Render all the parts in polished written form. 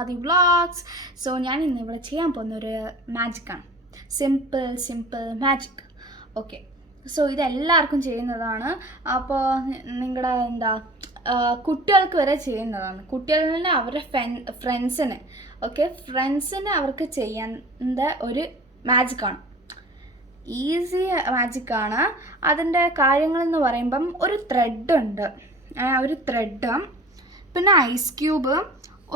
ആദി vlogs. So ഞാൻ ഇന്ന് ഇവിടെ ചെയ്യാൻ പോകുന്നൊരു മാജിക്കാണ്, സിമ്പിൾ മാജിക്. ഓക്കെ, സോ ഇതെല്ലാവർക്കും ചെയ്യുന്നതാണ്. അപ്പോൾ നിങ്ങളുടെ കുട്ടികൾക്ക് വരെ ചെയ്യുന്നതാണ്. കുട്ടികളിന് അവരുടെ ഫ്രണ്ട്സിന് അവർക്ക് ചെയ്യാവുന്ന ഒരു മാജിക്കാണ്, ഈസി മാജിക്കാണ്. അതിൻ്റെ കാര്യങ്ങളെന്ന് പറയുമ്പം ഒരു ത്രെഡ്, പിന്നെ ഐസ് ക്യൂബ്,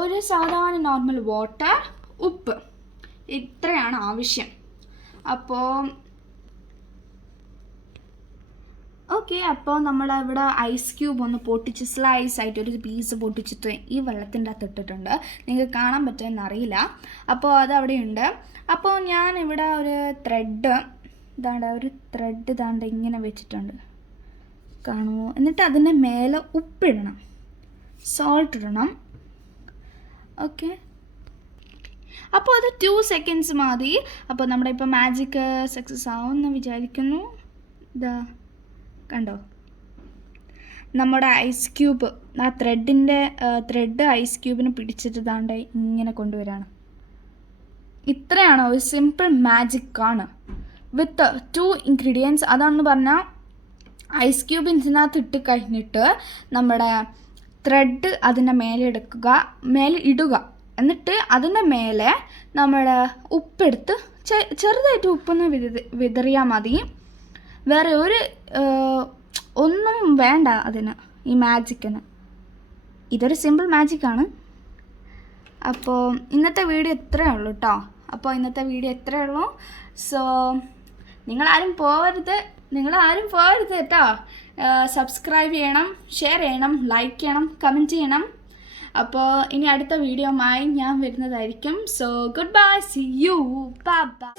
ഒരു സാധാരണ നോർമൽ വാട്ടർ, ഉപ്പ്, ഇത്രയാണ് ആവശ്യം. അപ്പോൾ നമ്മളിവിടെ ഐസ് ക്യൂബ് ഒന്ന് പൊട്ടിച്ച് സ്ലൈസ് ആയിട്ട് ഒരു പീസ് പൊട്ടിച്ചിട്ട് ഈ വെള്ളത്തിൻ്റെ അകത്ത് ഇട്ടിട്ടുണ്ട്. നിങ്ങൾക്ക് കാണാൻ പറ്റുമെന്ന് അറിയില്ല. അപ്പോൾ അതവിടെയുണ്ട്. അപ്പോൾ ഞാനിവിടെ ഒരു ത്രെഡ് ഇങ്ങനെ വെച്ചിട്ടുണ്ട്, കാണുമോ? എന്നിട്ട് അതിൻ്റെ മേലെ ഉപ്പിടണം, സോൾട്ട് ഇടണം. ഓക്കെ, അപ്പോൾ അത് 2 seconds മതി. അപ്പോൾ നമ്മുടെ ഇപ്പോൾ മാജിക്ക് സക്സസ് ആവുമെന്ന് വിചാരിക്കുന്നു. കണ്ടോ, നമ്മുടെ ഐസ് ക്യൂബ് ആ ത്രെഡ് ഐസ് ക്യൂബിന് പിടിച്ചിട്ട് ഇങ്ങനെ കൊണ്ടുവരികയാണ്. ഇത്രയാണ്, ഒരു സിമ്പിൾ മാജിക്കാണ് വിത്ത് 2 ingredients. അതാണെന്ന് പറഞ്ഞാൽ ഐസ് ക്യൂബ് ഇതിനകത്ത് ഇട്ട് കഴിഞ്ഞിട്ട് നമ്മുടെ ത്രെഡ് അതിൻ്റെ മേലെ ഇടുക. എന്നിട്ട് അതിൻ്റെ മേലെ നമ്മുടെ ഉപ്പെടുത്ത് ചെറുതായിട്ട് ഉപ്പൊന്ന് വിതറിയാൽ മതി. വേറെ ഒന്നും വേണ്ട അതിന്, ഈ മാജിക്കിന്. ഇതൊരു സിമ്പിൾ മാജിക്കാണ്. അപ്പോൾ ഇന്നത്തെ വീഡിയോ ഇത്രയേ ഉള്ളൂ കേട്ടോ. സോ നിങ്ങളാരും പോകരുത് കേട്ടോ. സബ്സ്ക്രൈബ് ചെയ്യണം, ഷെയർ ചെയ്യണം, ലൈക്ക് ചെയ്യണം, കമൻറ്റ് ചെയ്യണം. അപ്പോൾ ഇനി അടുത്ത വീഡിയോയുമായി ഞാൻ വരുന്നതായിരിക്കും. So good bye, see you, bye by.